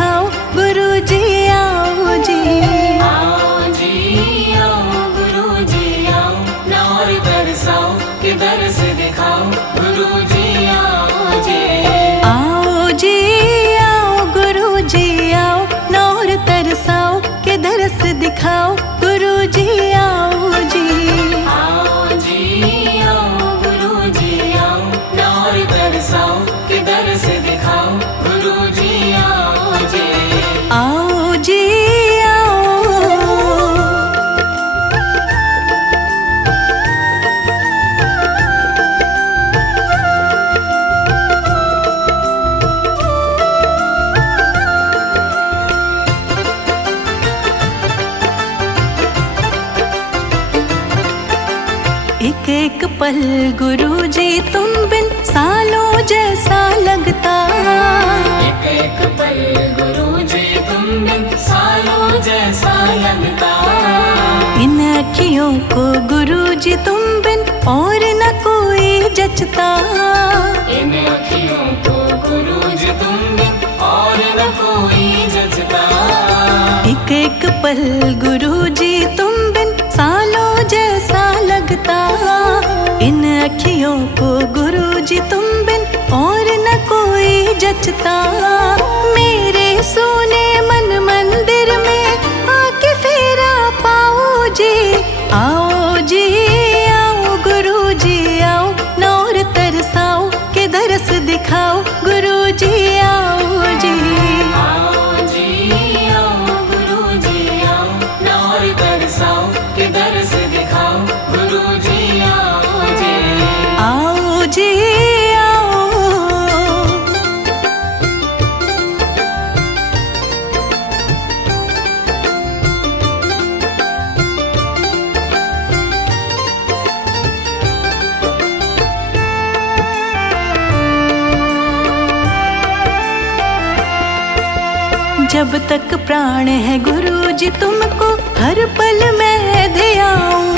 दिखाओ गुरुजी आओ जी। आओ जी आओ गुरुजी आओ, ना और तरसाओ कि दर्श दिखाओ गुरुजी आओ जी। आओ जी आओ गुरुजी आओ, ना और तरसाओ कि दर्श दिखाओ गुरुजी आओ जी। आओ जी आओ गुरुजी आओ, ना और तरसाओ कि दर्श दिखाओ गुरुजी आओ जी। आओ जी आओ। एक एक पल गुरुजी तुम बिन सालों जैसा लगता। एक एक पल गुरुजी तुम बिन सालों जैसा लगता। इन अखियों को गुरुजी तुम बिन और न कोई जचता। इन अखियों को गुरुजी तुम बिन और न कोई जचता। एक एक पल गुरुजी तुम बिन सालों जैसा लगता। इन अखियों को गुरुजी तुम बिन और न कोई जचता। मेरे सोने मन मंदिर में आके फेरा पाओ जी। आओ जी आओ गुरुजी आओ, ना और तरसाओ कि दर्श दिखाओ गुरुजी आओ जी। आओ जी आओ गुरुजी आओ, ना और तरसाओ कि दर्श दिखाओ गुरुजी आओ जी। आओ जी आओ। जब तक प्राण है गुरुजी तुमको हर पल मैं ध्याऊं।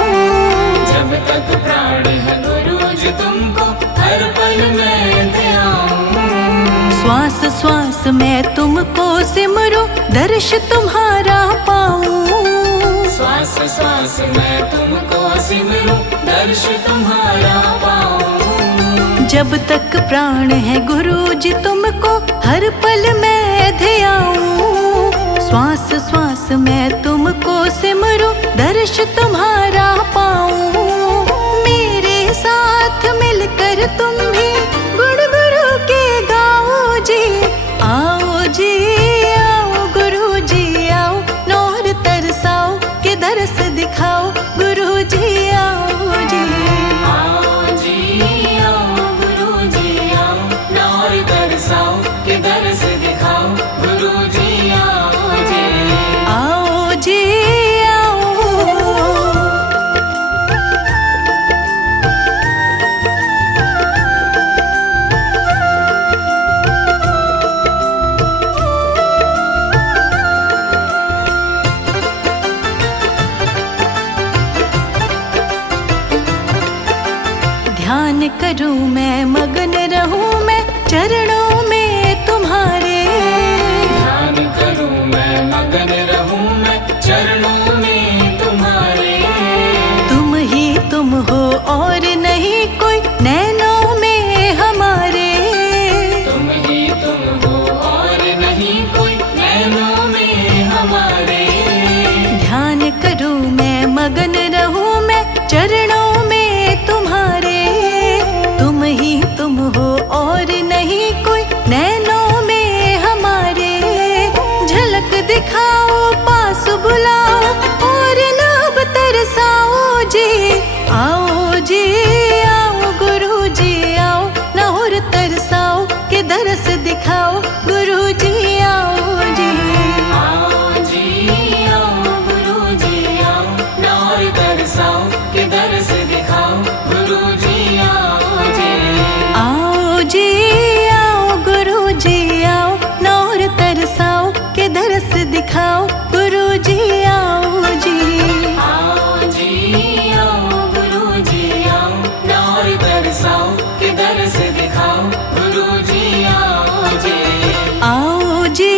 जब तक प्राण है गुरुजी तुमको हर पल मैं ध्याऊं। श्वास श्वास में तुमको सिमरूं, दर्श तुम्हारा पाऊं। श्वास श्वास में तुमको सिमरूं, दर्श तुम्हारा पाऊं। जब तक प्राण है गुरुजी तुमको हर पल मैं ध्याऊं। श्वास श्वास में तुमको सिमरूं, दर्श तुम्हारा पाऊं। मेरे साथ मिलकर तुम भी गुण गुरु के गाओ जी। आओ जी आओ गुरुजी आओ, ना और तरसाओ कि दर्श दिखाओ गुरुजी आओ जी। आओ जी आओ गुरुजी आओ, ना और तरसाओ कि दर्श दिखाओ गुरुजी आओ जी। आओ जी आओ। ध्यान करूं मैं मगन रहूं मैं चरणों में तुम्हारे। ध्यान करूं मैं मगन रहूं मैं चरणों में तुम्हारे। तुम ही तुम हो और नहीं कोई नैनों में हमारे। तुम ही तुम हो और नहीं कोई नैनों में हमारे। ध्यान करूं मैं मगन रहूं मैं चरणों में तुम्हारे। तुम ही तुम हो और नहीं कोई नैनों में हमारे। झलक दिखाओ पास बुलाओ और नाब तरसाओ जी। आओ जी आओ गुरुजी आओ, ना और तरसाओ कि दर्श दिखाओ गुरुजी आओ जी। आओ जी आओ गुरुजी आओ, ना और तरसाओ कि दर्श दिखाओ गुरुजी आओ जी। आओ जी आओ गुरुजी आओ, ना और तरसाओ कि दर्श दिखाओ गुरुजी आओ जी। आओ जी आओ गुरुजी आओ, ना और तरसाओ कि दर्श दिखाओ गुरुजी आओ जी। आओ जी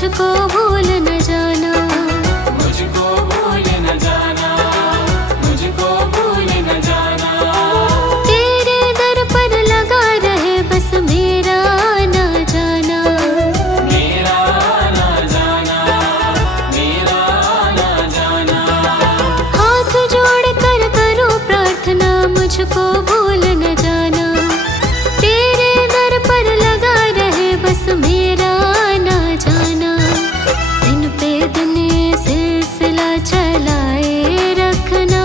मुझको भूल न जाना, मुझको भूल न जाना, मुझको भूल न जाना। तेरे दर पर लगा रहे बस मेरा ना जाना, मेरा ना जाना, मेरा ना जाना। हाथ जोड़ कर करूं प्रार्थना, मुझको भूल न जाना। तेरे दर पर लगा रहे बस मेरा ना जाना। दिन पे दिन ये सिलसिला चलाए रखना,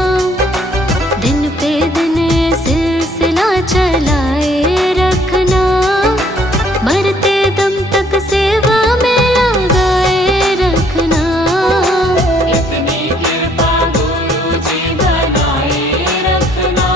दिन पे दिन ये सिलसिला चलाए रखना। मरते दम तक सेवा में लगाए रखना। इतनी कृपा गुरु जी बनाए रखना,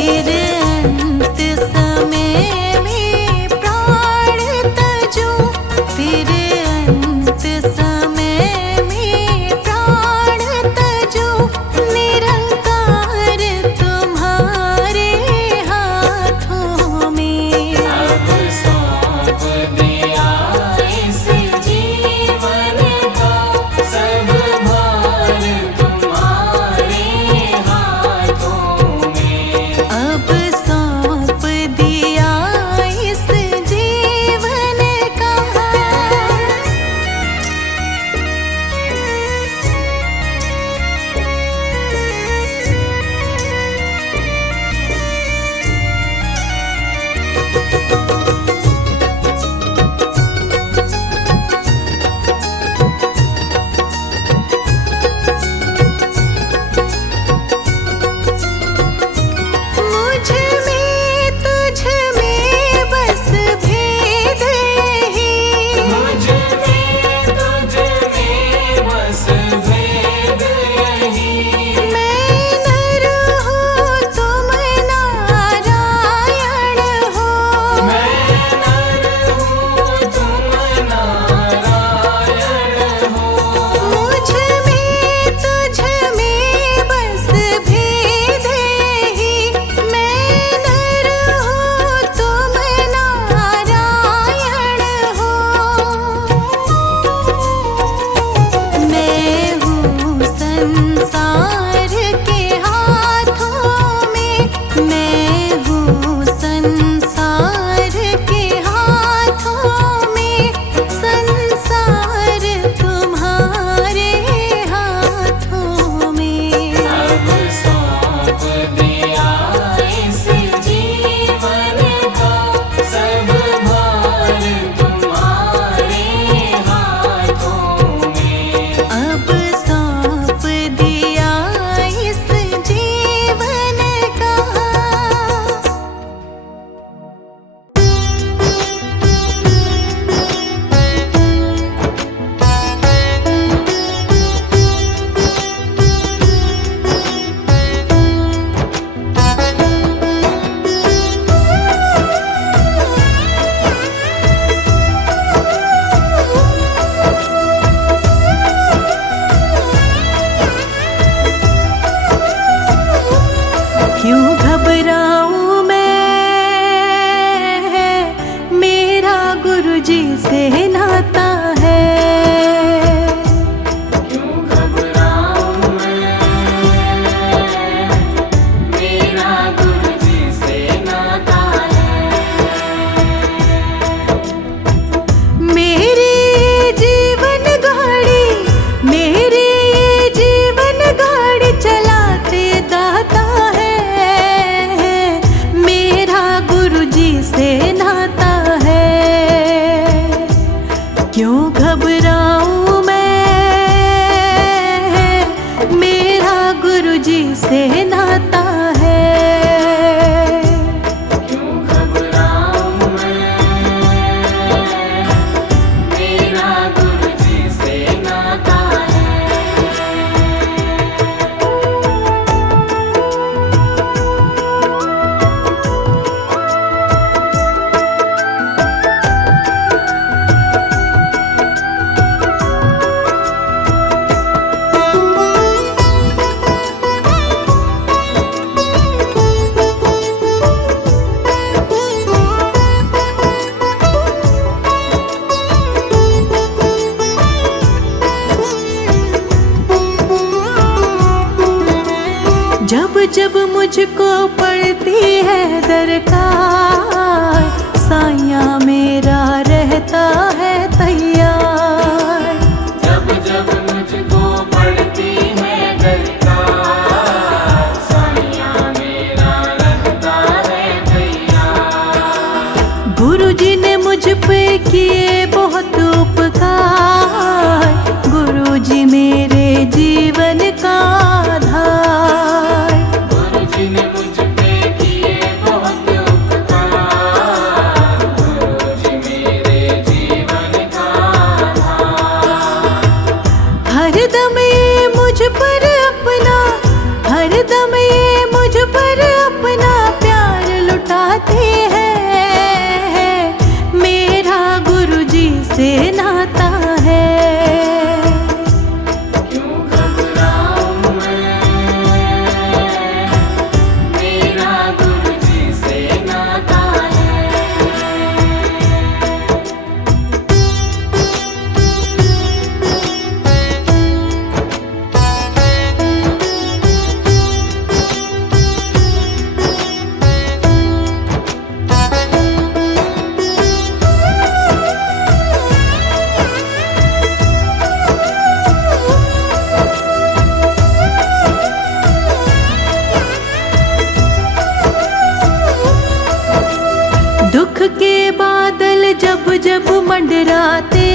फिर अंत समय में प्राण तजूं, फिर अंत समय में प्राण तजूं, निरंकार तुम्हारे हाथों में। अब सौंप दिया इस जीवन का सब भार तुम्हारे हाथों में। अब सौंप दिया इस जीवन का। मुझ में तुझ में बस भेद यही, मुझ में तुझ में बस भेद यही। मैं नर हूँ तुम नारायण हो, मैं नर हूँ तुम नारायण हो। मुझ में तुझ में बस भेद यही, मैं नर हूँ तुम नारायण हो। मैं हूँ संसार के हाथों में, मैं हूँ संसार के हाथों में, संसार तुम्हारे हाथों में। अब सौंप दिया इस जीवन का सब भार तुम्हारे हाथों में। अब सौंप दिया इस जीवन का। क्यों घबराऊं मैं, मेरा गुरुजी से नाता है। क्यों घबराऊं मैं, मेरा गुरुजी से नाता है। मेरी जीवन गाड़ी, मेरी जीवन गाड़ी चलाते दाता है। मेरा गुरुजी से नाता है। क्यों घबराऊं मैं, मेरा गुरुजी से नाता है। क्यों घबराऊं मैं, मेरा गुरुजी से नाता है। जब जब मुझको पड़ती है दरकार, साया मेरा रहता है तैयार। जब जब मुझको पड़ती है दरकार, साया मेरा रहता है तैयार। गुरुजी ने मुझ पे किए बहुत उपकार, गुरुजी मेरे जीवन का आधार। गुरुजी ने मुझ पे किए बहुत उपकार, गुरुजी मेरे जीवन का जब मंडराते,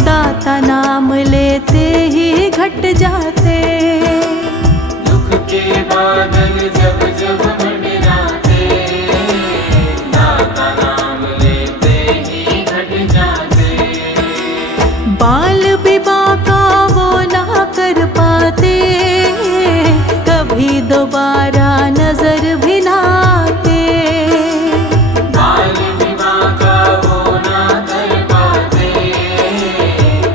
दाता नाम लेते ही घट जाते। दुख के बादल जब जब मंडराते, दाता नाम लेते ही घट जाते। बाल विवाह का वो ना कर पाते, कभी दोबारा नजर भी ना आते। बाल विवाह का वो ना कर पाते,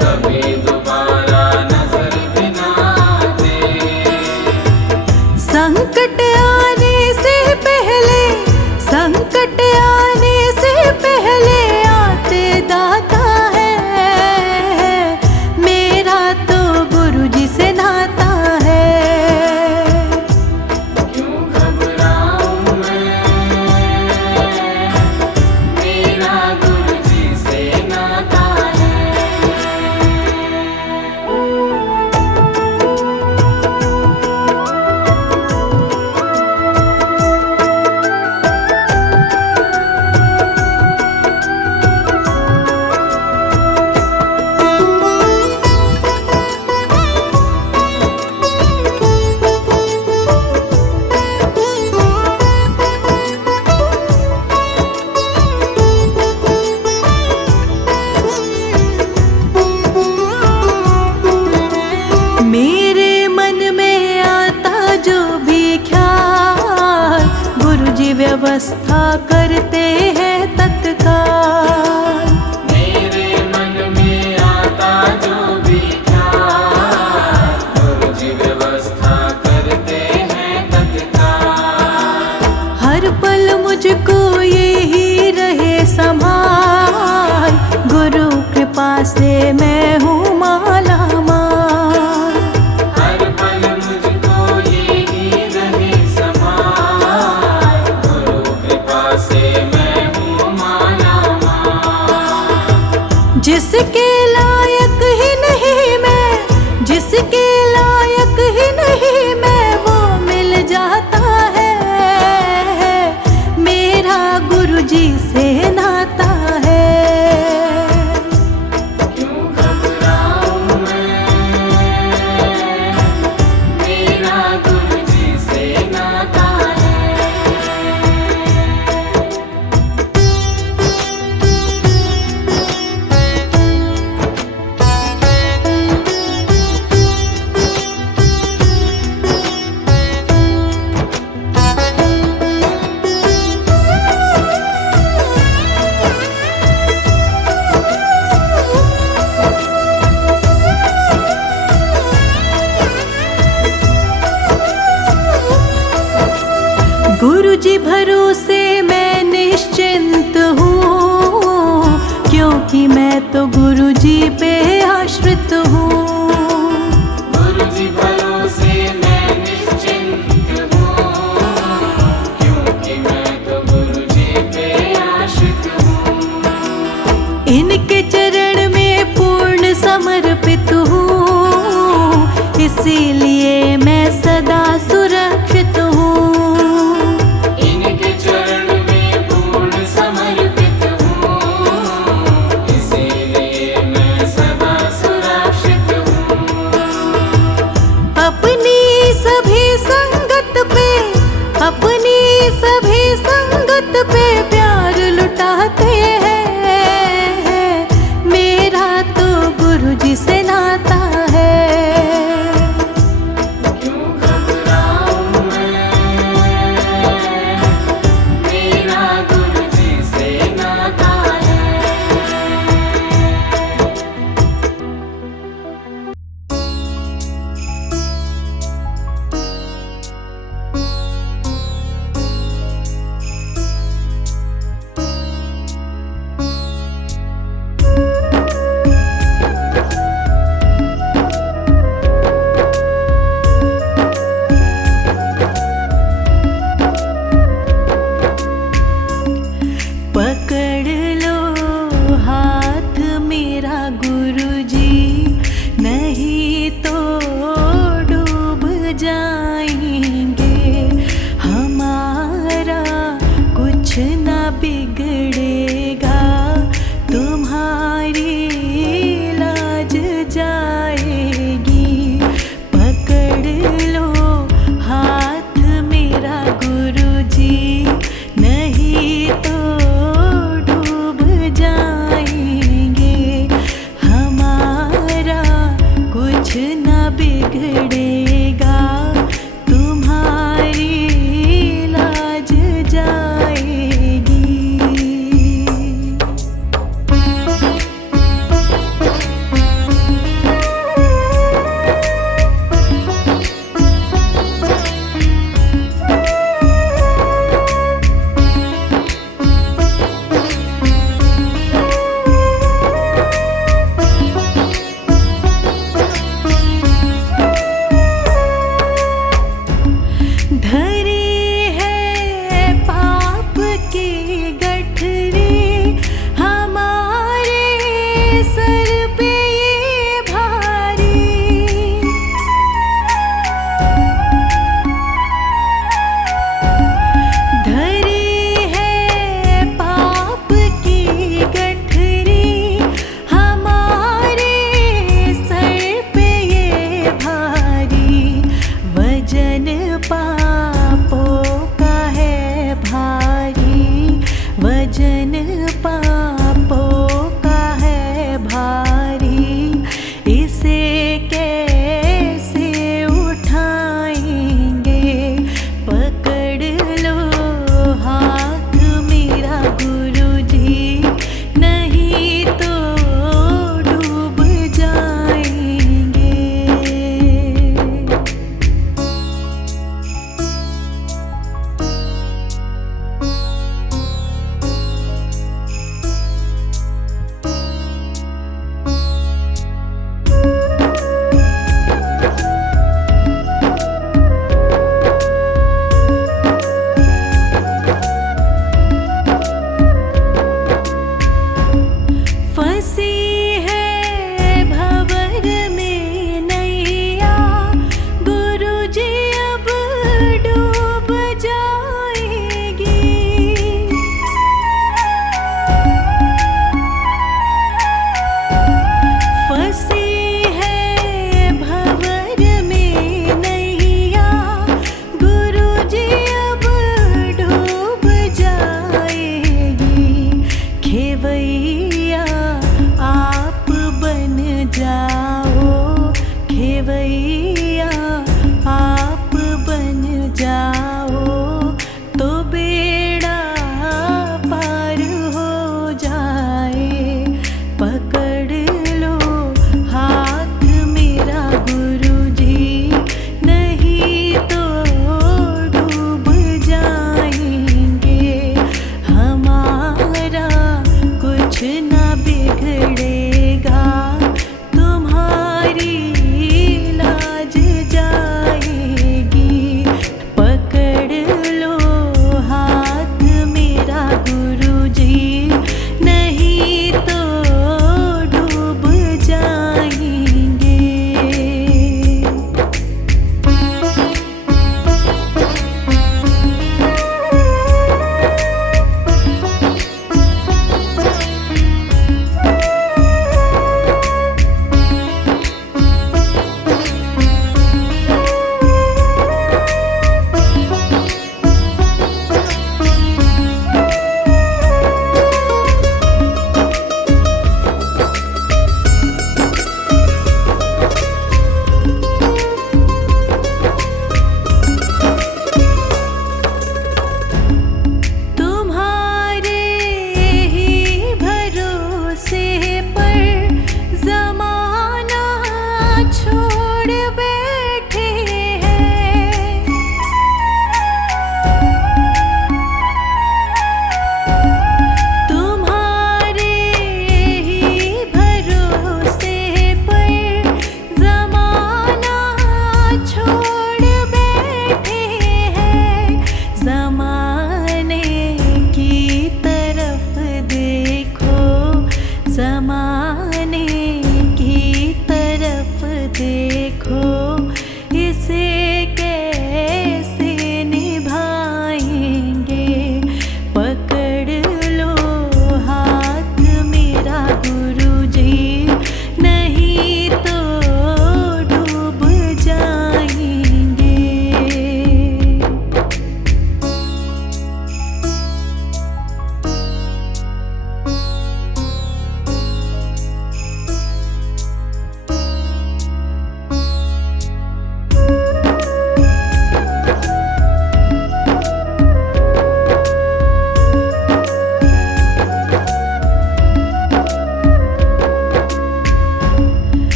कभी दोबारा नजर भी ना आते। संकट आने से पहले, संकट आने से पहले आते दाता है। मेरा तो गुरु जी से नाता है। क्यों घबराऊं मैं, मेरा गुरु जी से नाता है। मेरे मन में आता जो भी ख्याल, गुरु जी व्यवस्था करते हैं तत्काल। मेरे मन में आता जो भी ख्याल, गुरु जी व्यवस्था करते हैं तत्काल। हर पल मुझको यही रहे संभाल, गुरु कृपा से मैं हूँ माला माल। हर पल मुझको यही रहे संभाल, गुरु कृपा से मैं हूँ माला माल। जिसके लायक ही नहीं मैं, जिसके लायक ही नहीं मैं, वो मिल जाता है। मेरा गुरु जी से नाता है। क्यों घबराऊं मैं, मेरा गुरु जी से नाता है। गुरु जी भरोसे मैं निश्चिंत हूँ, क्योंकि मैं तो गुरु जी पे आश्रित हूँ। गुरु जी भरोसे मैं निश्चिंत हूँ, क्योंकि मैं तो गुरु जी पे आश्रित हूँ। इनके चरण में पूर्ण समर्पित हूँ, इसीलिए मैं सदा सुरक्षित हूँ। इनके चरण में पूर्ण समर्पित हूँ, इसीलिए मैं सदा सुरक्षित हूँ।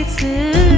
इस